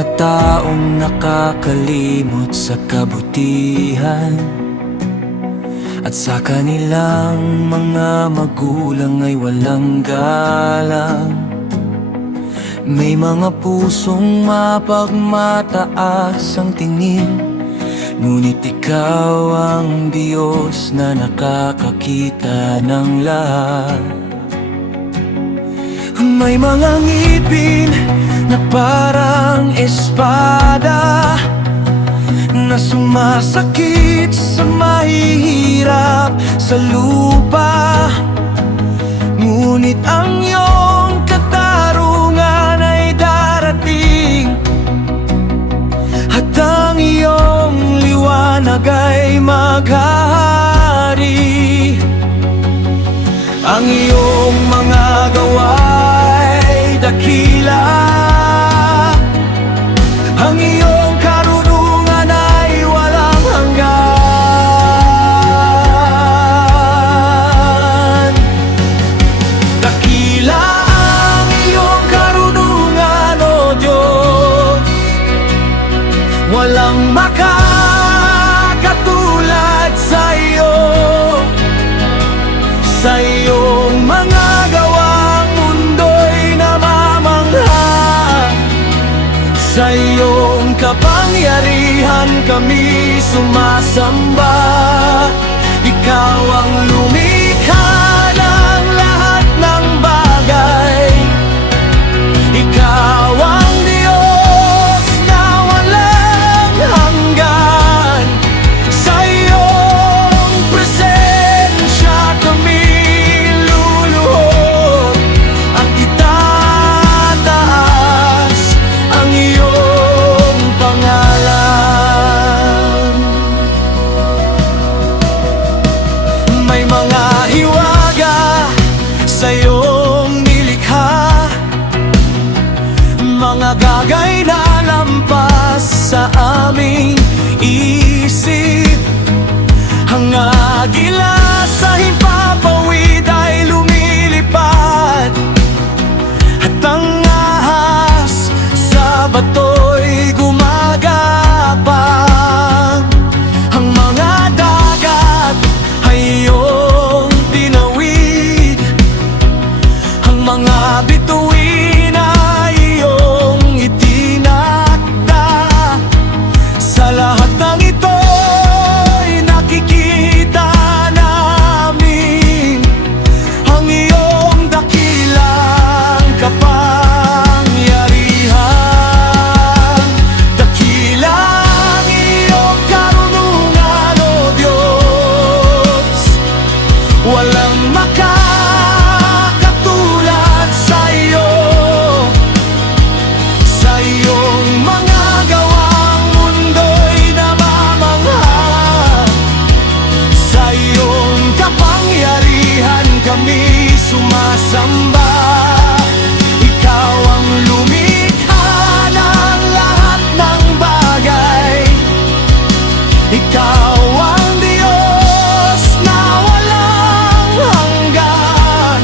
mga taong nakakalimot sa kabutihan, at sa kanilang mga magulang ay walang galang. May mga pusong mapagmataas ang tingin, ngunit ikaw ang Diyos na nakakakita ng lahat. May mga ngipin na parang espada, na sumasakit sa mahihirap sa lupa. Ngunit ang iyong katarungan ay darating, at ang iyong liwanag ay maghahari. Ang iyong mga gawa'y dakila, ang iyong karunungan ay walang hanggan. Dakila ang iyong karunungan, O Diyos, walang makakatulad sa iyo. Sa iyong mga gawang mundo'y namamangha, sa iyong kapangyarihan kami sumasamba. Ikaw ang lumikha ng lahat ng bagay, ikaw ang Diyos na walang hanggan. Sa iyong presensya kami luluhod, at itataas ang iyong pangalan. May mga hiwaga sa iyong nilikha, mga gagay na lampas sa aming isip. Ang agila sa himpapawid ay lumilipad, at ang ahas sa bato'y gumagapang. Ang mga dagat ay iyong tinawid, ang mga bituin ay iyong itinakda. Sa lahat ng ito'y nakikita namin ang iyong dakilang kapangyarihan. Dakila ang iyong karunungan, O Diyos, walang makakatulad sa iyo. Sa iyong mga gawang mundo'y namamangha, sa iyong kapangyarihan kami sumasamba. Ikaw ang lumikha ng lahat ng bagay, ikaw ang Diyos na walang hanggan.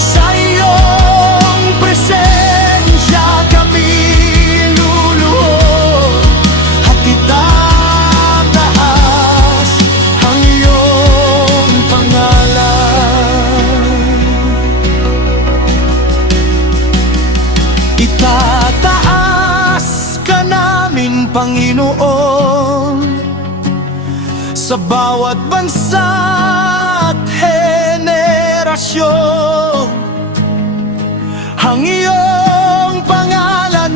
Sa iyong presensya kami luluhod, at itataas ang iyong pangalan. Itataas ka namin, Panginoon, sa bawat bansa at henerasyon. Ang iyong pangalan